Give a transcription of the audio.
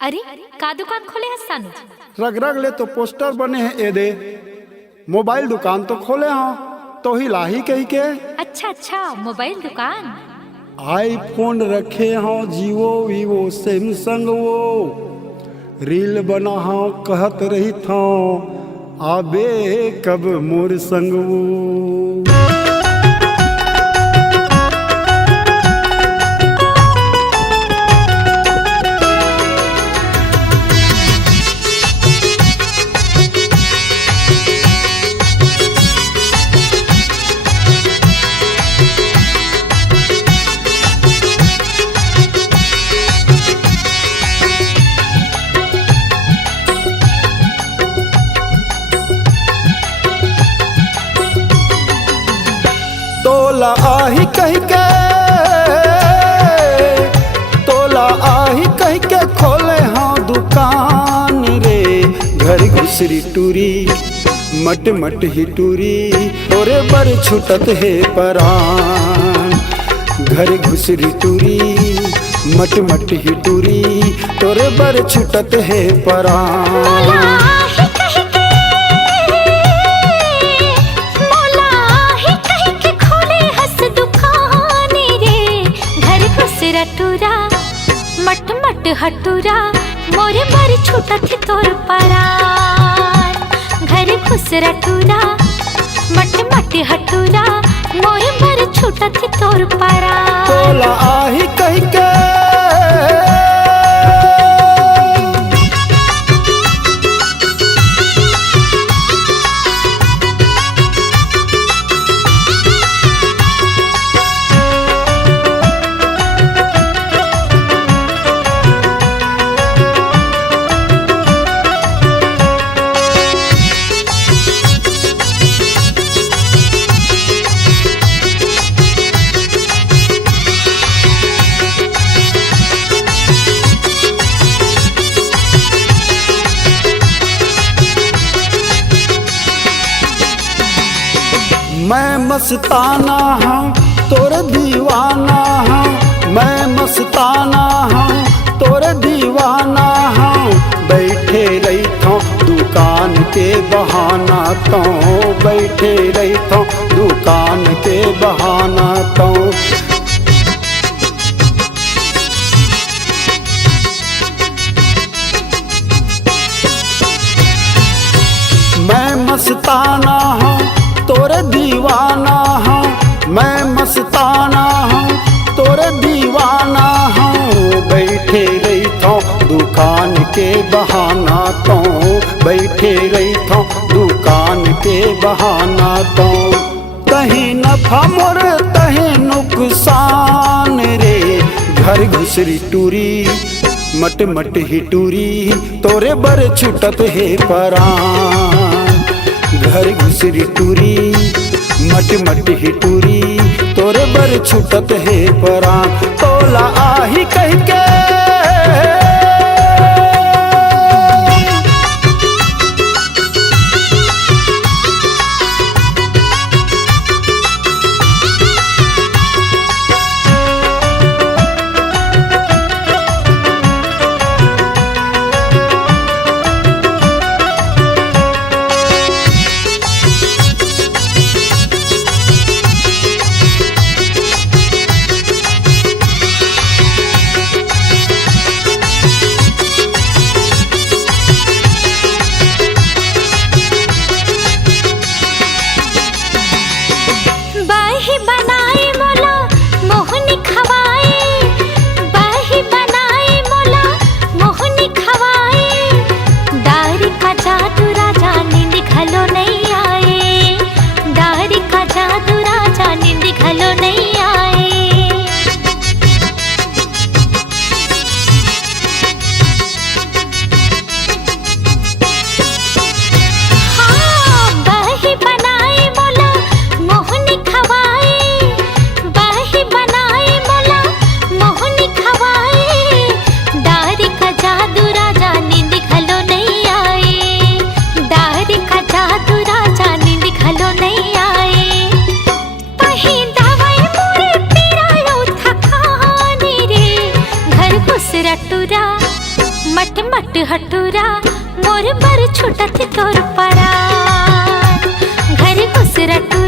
अरे का दुकान खोले है सानू? रग रग ले तो पोस्टर बने हैं ए दे। मोबाइल दुकान तो खोले हाँ तो ही लाही कही के। अच्छा अच्छा, मोबाइल दुकान। आईफोन रखे हाँ, जियो वीवो सैमसंग वो रील बना हाँ, कहत रही था आबे कब मोर संग वो। तोला आही कही के खोले हाँ दुकान रे। घर घुसरी टूरी मट मट ही टूरी तोरे बर छुटत है परान। घर घुसरी टूरी मट मट ही टूरी तोरे बर छुटत है परान। टूरा मट मट हटूरा मोरे बर छूटत तोर परान। घर खुसरा टूरा मट मट हटूरा मोरे बर छूटत तोर परान। तोला आही कही के मैं मस्ताना हूँ तोर दीवाना हूँ। मैं मस्ताना हूँ तोर दीवाना हूँ। बैठे रही थो दुकान के बहाना तो बैठे रही थो दुकान के बहाना तो। मैं मस्ताना हूँ तोर दीवाना हूँ। मैं मस्ताना हूँ तोर दीवाना हूँ। बैठे रही थो दुकान के बहाना तो बैठे रही थो दुकान के बहाना तो। कहीं नफा मोर कहीं नुकसान रे। घर घुसरी टूरी मट मट ही टूरी तोरे बर छुटत है परान। घर घुसरी टूरी मट मट ही टूरी तोरे बर छुटत है परान। तोला आही कही के मट मट हटूरा मोर बर छुटत तोर परा घर घुस रटूरा